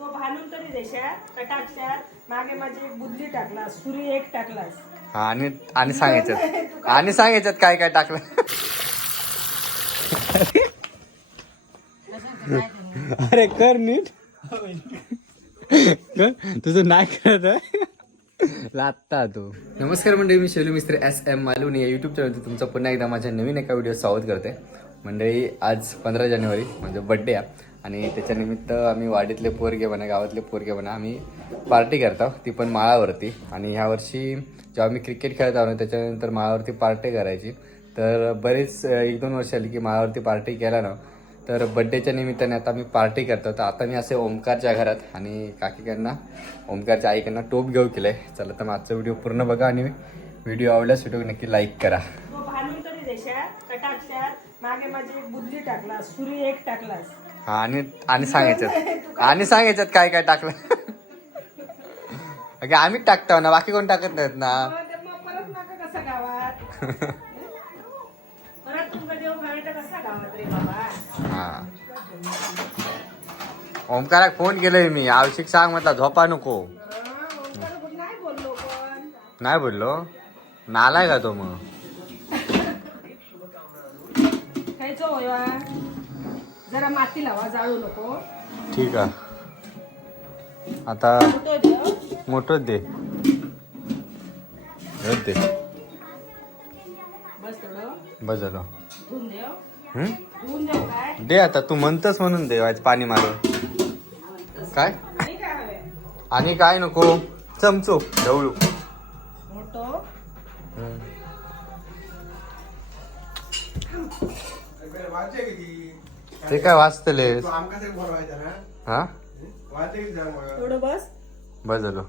तो भांडून तरी देशात मागे माझी एक बुद्धी टाकलास सुरी एक टाकलास. हा, आणि आणि सांगायच्यात आणि सांगायच्यात काय काय टाकलं? अरे कर नीट. कर. तुझं नाही करत आहे. लागता तू. नमस्कार मंडळी मी शैलू मिस्त्री एस एम मालवणी या युट्यूब चॅनलवर तुमचं पुन्हा एकदा माझ्या नवीन एका व्हिडिओ स्वागत करते. मंडळी आज पंधरा जानेवारी म्हणजे बड्डे आहे. आणि त्याच्यानिमित्त आम्ही वाडीतले पोरगे म्हणा गावातले पोरगे म्हणा आम्ही पार्टी करतो. ती पण माळावरती. आणि ह्या वर्षी जेव्हा मी क्रिकेट खेळत आलो त्याच्यानंतर माळावरती पार्टी करायची. तर बरेच एक दोन वर्ष आली की माळावरती पार्टी केला ना. तर बड्डेच्या निमित्ताने आता मी पार्टी करतो. तर आता मी असे ओमकारच्या घरात आणि काकीकडनं ओमकारच्या आईकडनं टोप घेऊ केलं आहे चला तर आजचा व्हिडिओ पूर्ण बघा आणि व्हिडिओ आवडल्यास व्हिडिओ नक्की लाईक करा. हो, मागे माझी एक बुद्धी टाकला सुरी एक टाकलास. हा आणि आणि सांगायच्यात. आणि सांगायच्यात काय काय टाकलं. अगे आम्हीच टाकतो ना बाकी कोण टाकत नाहीत ना. हा. ओमकाराक फोन केलोय मी. आवश्यक सांग म्हटलं झोपा नको. नाही बोललो. नालाय का तो मग. जरा माती लावा जाळू नको. ठीक आहे. आता मोठंच दे दे. बस झालं. दे आता तू म्हणतस म्हणून दे आज पाणी मारून काय? नाही काय हवे? आणि काय नको? चमचो ढवळू. मोठो. ते काय वाचतलेस हा? थोडं बस? बस झालं.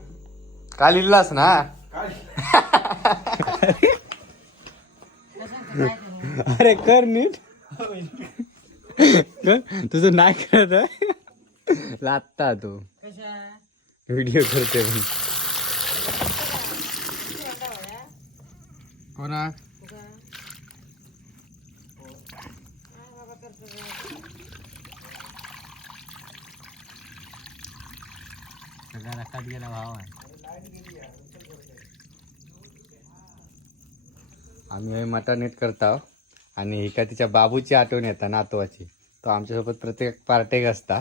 काल इल्लास ना? अरे कर नीट. कर. तुझं नाही करत आहे. लागता तू. व्हिडिओ करते मी कोणा? सगळा रकात गेला भाव आहे आम्ही हे मटा नीट आणि एका तिच्या बाबूची आठवण येतात नातवाची. तो आमच्यासोबत प्रत्येक पार्टी असता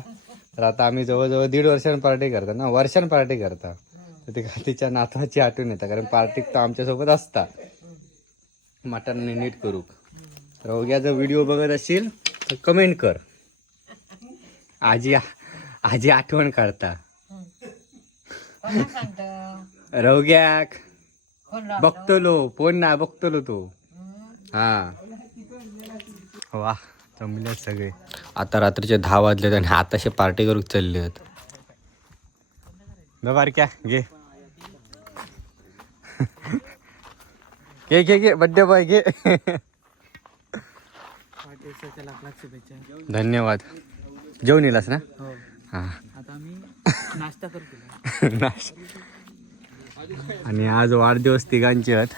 तर आता आम्ही जवळजवळ दीड वर्षां पार्टी करता ना वर्षां पार्टी करता. तर ती तिच्या नातवाची आठवण येतात कारण पार्टीक तो आमच्यासोबत असता. मटण नीट करू. तर उद्या जर व्हिडिओ बघत असेल तर कमेंट कर. आजी आजी आठवण काढता. रवग्याक. बघतलो फोन ना बघतलो तो. हा. वा जमले सगळे. आता रात्रीचे दहा वाजले आणि आताशे पार्टी करू चालले आहेत बारक्या घे. घे घे घे बड्डे बॉय घे. धन्यवाद. जेवण येलास ना? हा. आता आम्ही नाश्ता करतो नाश. आणि आज वाढदिवस तिघांचे आहेत.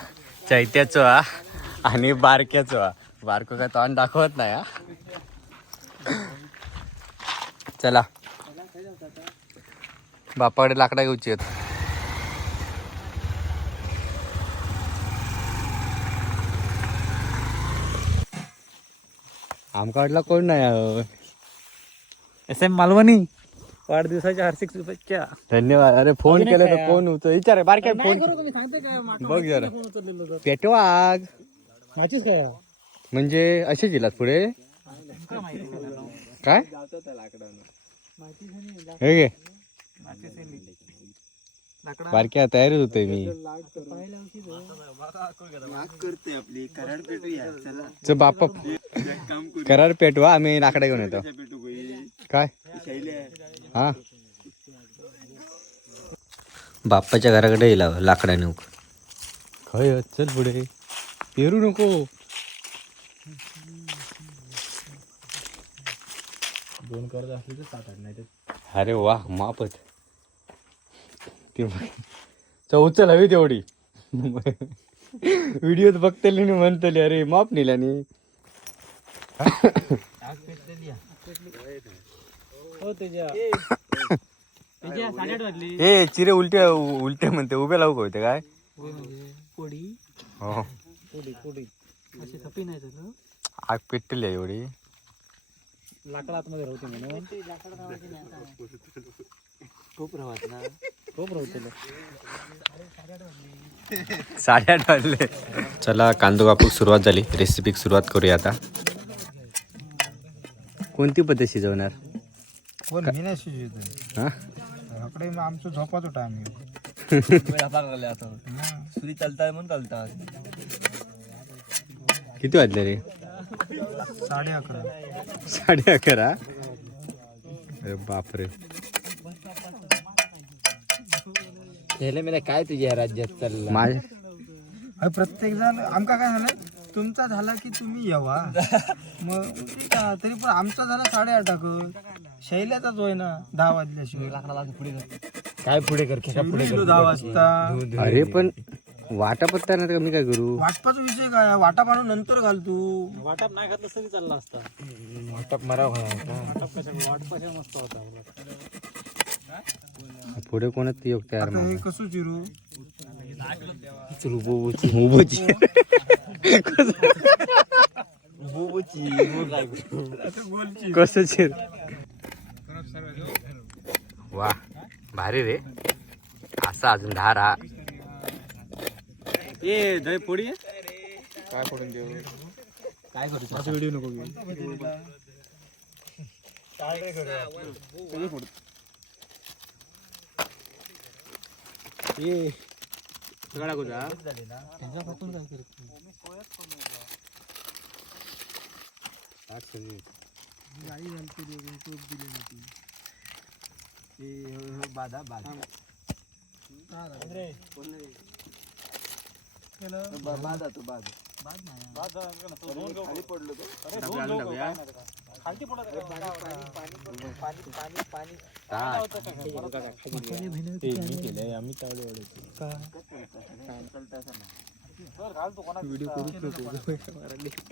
चैत्याचो हा आणि बारक्याचो हा. बारको काय तोंड दाखवत नाही हा. चला. बापाकडे लाकडा घेऊची आहेत. आमकाडला कोण नाही आहे. S M Malvani. वाढदिवसाच्या हार्दिक शुभेच्छा. धन्यवाद. अरे फोन केला तर फोन उचल. विचार बारक्या फोन तुम्ही सांगते काय बघ जरा. पेटवाग माझीच काय? म्हणजे असे जिल्ह्यात पुढे? काय? हे घे. बारक्या तयारीच होते मी. च बाप्पा करार पेटवा आम्ही लाकडा घेऊन येतो. काय? हा. बाप्पाच्या घराकडे येईल लाकडा नेऊ खय चल पुढे. पेरू नको. दोन कर्ज असले तर सात आठ नाही तर अरे वा मापत ते च उचल हवी तेवढी. व्हिडिओत बघतली आणि म्हणतली अरे माप नेल्यानी हो हे चिरे उलटे उलटे म्हणते उभे लावू होते काय? म्हणजे पोडी हो. पोडी पोडी अशी थपी नाही तर आग पेटली आहे एवढी. लाकडा आतमध्ये राहते म्हणून. खूप राहत ना. खूप राहते साडेआठ वाजले. चला कांदो कापूक सुरुवात झाली. रेसिपीक सुरुवात करूया आता. कोणती पद्धत शिजवणार? कोण? मी नाही शिजवत हा? इकडे आमचं झोपाच होता आम्ही. सुरी चालतात म्हणून चालतात किती वाजले रे? साडे अकरा. साडे अकरा? अरे बापरे. काय तुझ्या राज्यात चालला? माझ्या अरे प्रत्येक जण आमका काय झालं? तुमचा झाला की तुम्ही येवा. मग ठीक आहे तरी पण आमचा झाला साडेआठ शैल्याचाच होय ना दहा वाजल्याशिवाय काय पुढे कर? शैली दहा वाजता अरे पण वाटा पत्ता नाही तर मी काय करू? वाटपाचा विषय काय? वाटा पाणून नंतर घाल तू. वाटप नाही घातलं तरी चालला असता. वाटप मरा मस्त होता. पुढे कोणाच योग तयार आता हे कसं चिरू? उभोची कसं चिर? वा भारी रे. असा अजून धार. ए दही पोडी काय पडून देऊ? काय करू असं व्हिडिओ नको घेऊ. ए सगळा कुठा बाधा केलंय आम्ही तू बाधा खाली पडलो तो. खाली व्हिडिओ करू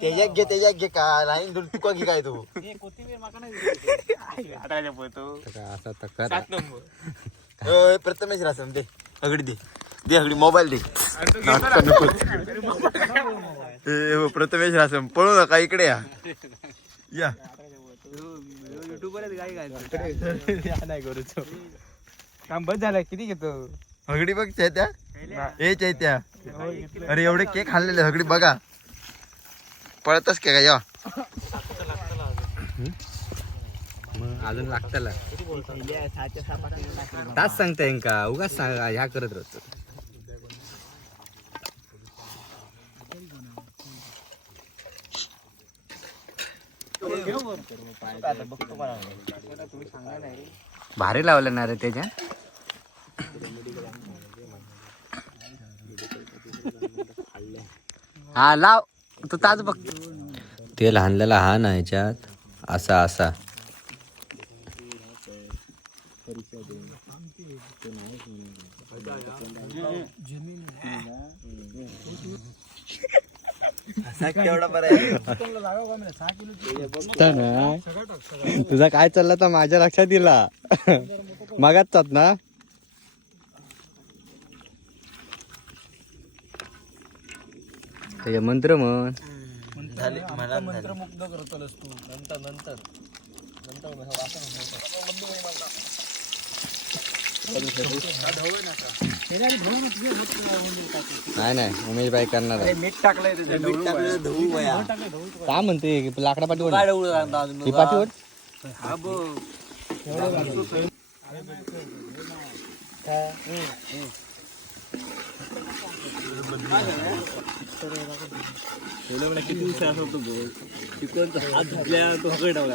त्याच्यात घे त्याच्यात घे का? लाईन दोन तुका घे काय तू? असा तक्कर ओय, प्रथमेश रासम दे. अगडी दे. दे अगडी मोबाईल दे. नाटका नको. ए, हो, प्रथमेश रासम पळू नका इकडे या. या. काम बंद झालं किती घेतो? हगडी बघ चैत्या. ए चैत्या. अरे एवढे केक खाल्लेले हगडी बघा. पळतच के का या. अजून लागताला. तास सांगता का उगाच सांग ह्या करत राहतो. भारी लावलं ना रे त्याच्या हा लाव. तू ताज बघ. तेल लहानला हा ना ह्याच्यात. असा असा. तेवढा बरं आहे. तुझा काय चालला तर माझ्या लक्षात दिला मागात ना? ते मंत्र म्हण झाले मला झाले. मंत्रमुग्ध करतोस तू. नंतर नंतर. नाही नाही उमेश बाई करणार आहे. मीठ टाकलंय. काय म्हणते लाकडा ही हा बघ. किती दिवस असं होतो गोल तिकडं हात धुतल्या तो हकड ठेवला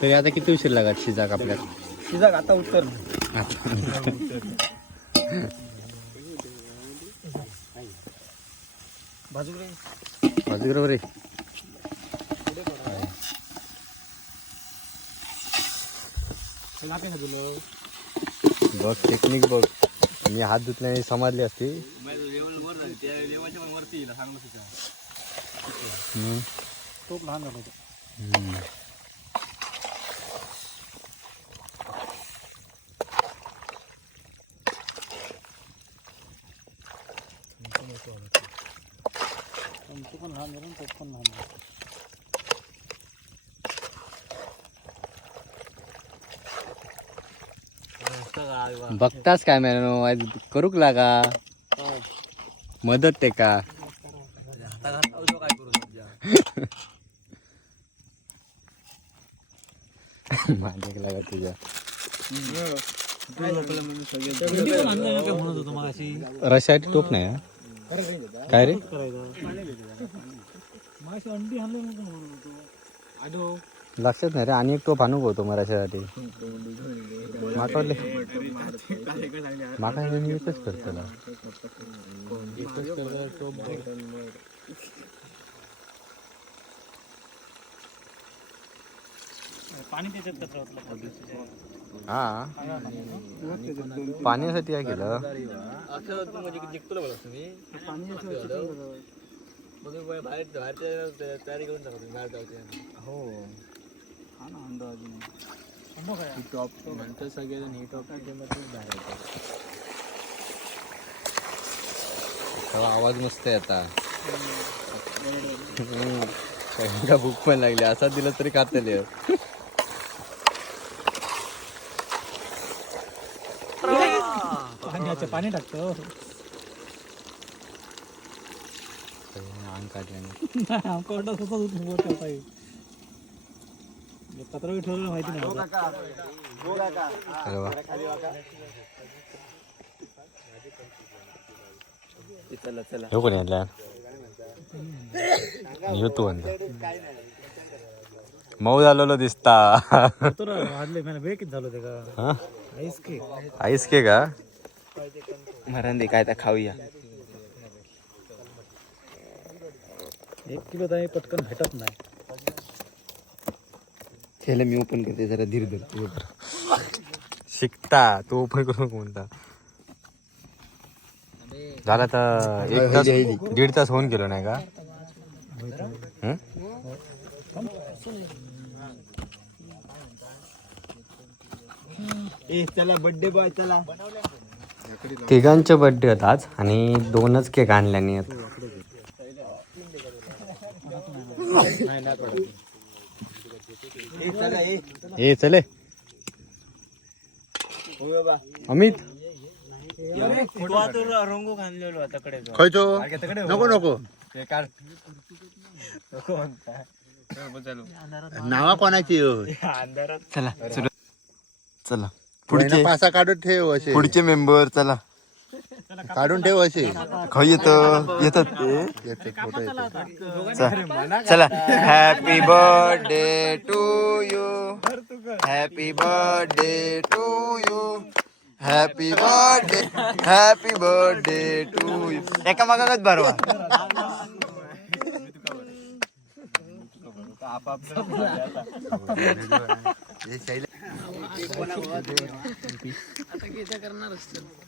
तरी आता किती उशीर लागत शिजाक आपल्याला? तिचा आता उत्तर माझं बरोबर आहे बघ टेक्निक बघ. मी हात धुतल्याने समाजली असती. हम्म. खूप लहान झालं होतं. हम्म. तुमचं पण लहान झालं तो पण लहान झालं बघतास काय मॅनो आज करूक लागा? मदत ते का? माझ्या लागा तुझ्या. रशासाठी रशाची टोप नाही काय रे? अंडी लक्षात नाही रे आणि एक टोप आणू होतो मग रशासाठी माका वाटले माका मी एकच करतो ना. पाणी त्याच्यात कचरा होतं? हा. पाण्यासाठी काय केलं. असं म्हणजे बाहेर बाहेरच्या तयारी करून टाका तुम्ही बाहेर जायचे हो. हा ना अंदाज टॉप नंतर सगळेजण ही टॉप आवाज मस्त आहे आता. भूक पण लागली असा दिला तरी खातले पाणी पाणी टाकतो. अंग काढल्याने. आमका ठेवलं माहिती नाही अरे वा ह्यो कोणी आणला ह्यो तू आणला मऊ झालेलो दिसता वाढले मला वेळ किती झालं ते का हा? आईस की आईस के का मरण दे काय तर खाऊया एक किलो तर पटकन भेटत नाही त्याला मी ओपन करते जरा धीर धर शिकता तो ओपन करू नको म्हणता. झाला तर एक तास दीड तास होऊन गेलो नाही का? हं? ए चला बर्थडे बॉय चला. तिघांचे बर्थडे होत आज आणि दोनच केक आणल्याने आहेत. ए चला. हो अमित? रंगू घाललेलो तकडे खायचो. नको नको. नावा कोणाची चला चला. पुढचे पासा काढून ठेव असे. पुढचे मेंबर चला. काढून ठेव असे खाऊ येत येतात ते. येते फोटो येतो चला happy birthday to you happy birthday to you happy birthday happy birthday to you एका मागाच भरवा. ह्यादी टाका काढून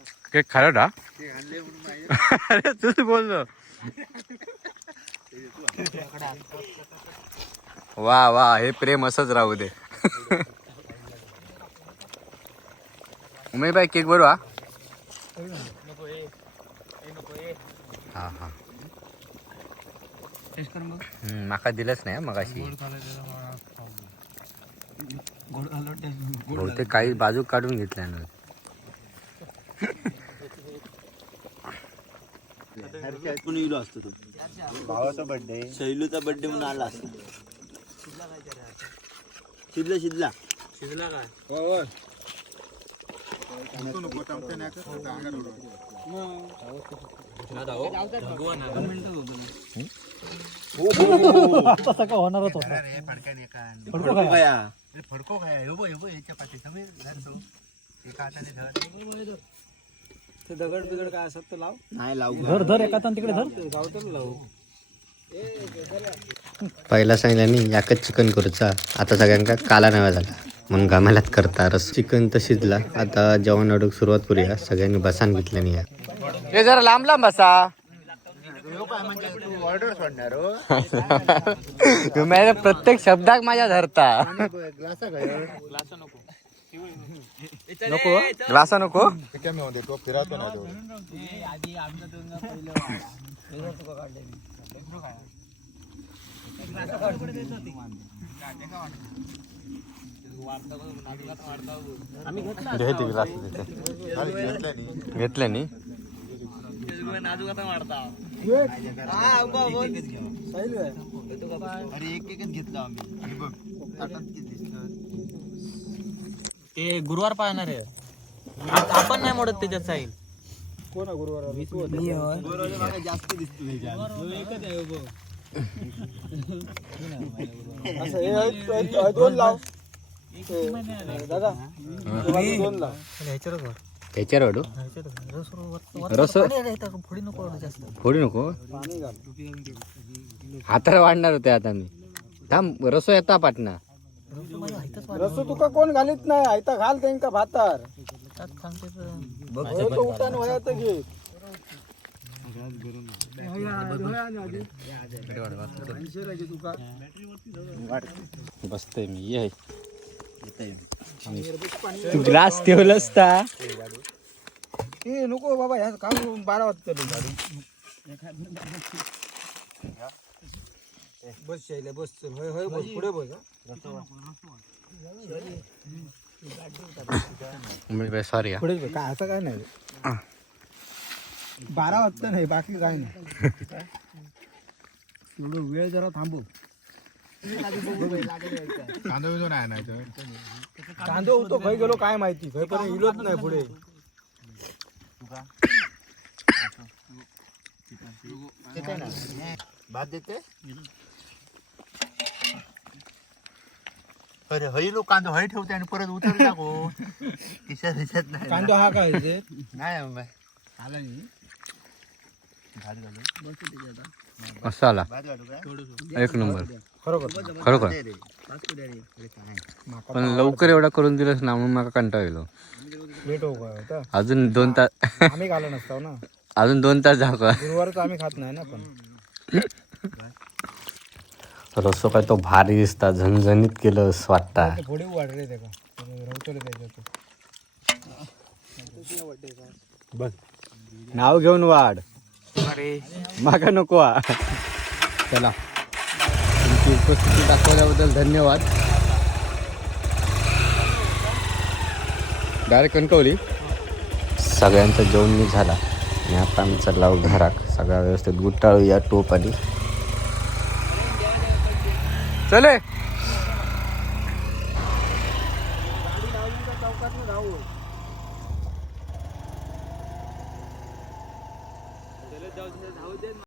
केक खारट हा अरे तूच बोललो वा वा हे प्रेम असंच राहू दे. उमेश भाई केक बरोबर हा? हा हम्म, माका दिलंच नाही मग अशी बहुतेक काही बाजू काढून घेतल्या ना. असतो तो? भावाचा बर्थडे शैलूचा बर्थडे म्हणून आला असता. शिजला शिजला शिजला. काय? फडको खाया. फडको काय हे बघ, हे बघ, याच्या पाठी. सगळे धरतो. एका हाताने धर. दगड बिगड काय असत तर लाव. नाही लावू धर धर एका तिकडे धर. गावतर लावू. पहिला सांगितलं याकच चिकन करूचा आता सगळ्यांका काला नव्या झाला. म्हणून गमालात करता रस. चिकन तर शिजला. आता जेवण अडूक सुरुवात करूया. सगळ्यांनी बसान घेतलं नाही हे जरा लांब लांब बसा. ऑर्डर सोडणार हो प्रत्येक शब्दाक माझ्या धरता. ग्लासा काय नको ग्लासा नको किती मी देतो फिरवतो ना तो. खाली घेतलं नाही. घेतलं नी? अरे एक एकच घेतला आम्ही. बघ. ते गुरुवार पाळणार आहे. आपण नाही मोडत त्याच्यात साईल कोण गुरुवार? जास्त दिसतो त्याच्यात. दोन लाव. दादा दोन लाव. त्याच्यावर अडू रस फोडी नको वाढू जास्त. फोडी नको? हाताला वाढणार होते आता मी. थांब रसो येता पाटणा. रसू तुका कोण घालीत नाही? आयता घाल त्यांका भातार. तो उठान वया तर घे. बसतोय मी ये. तू ग्लास ठेवलंस ता. ए नको बाबा ह्या काम बारा वाजता बस शैल्या बस चल. होय होय बस पुढे बस सॉरी पुढे बस काय असं काय नाही. बारा वाजता नाही बाकी काय नाही. थोडं वेळ जरा थांबव. कांदा बिंदू नाही ना इथं. कांदे होतो खय गेलो काय माहिती. खय पण इलोच नाही पुढे. भात देते? अरे हई लोक कांदा हई ठेवते आणि परत उतर टाको खिशात खिशात नाही. कांदो हा काय ते? नाही आला भात घालू. का? एक नंबर. खरोखर. खरोखर. दे रे. भात करू दे रे. अरे काय. पण लवकर एवढा करून दिलंस ना म्हणून मला कंटाळ येलो लेट हो काय होता अजून दोन तास आम्ही घालो नसतो ना. अजून दोन तास का गुरुवारचं आम्ही खात नाही ना पण रस्सो काय तो भारी दिसता झणझणीत केलं असं वाटता. त्याच्यात बघ. नाव घेऊन वाढ. मागा नको वा चला. तुमची उपस्थिती दाखवल्याबद्दल धन्यवाद. डायरेक्ट कणकवली? सगळ्यांचं जेवण मी झाला. आणि आता आम्ही चालला घराक सगळा व्यवस्थित गुट्टाळूया टोप आली चले.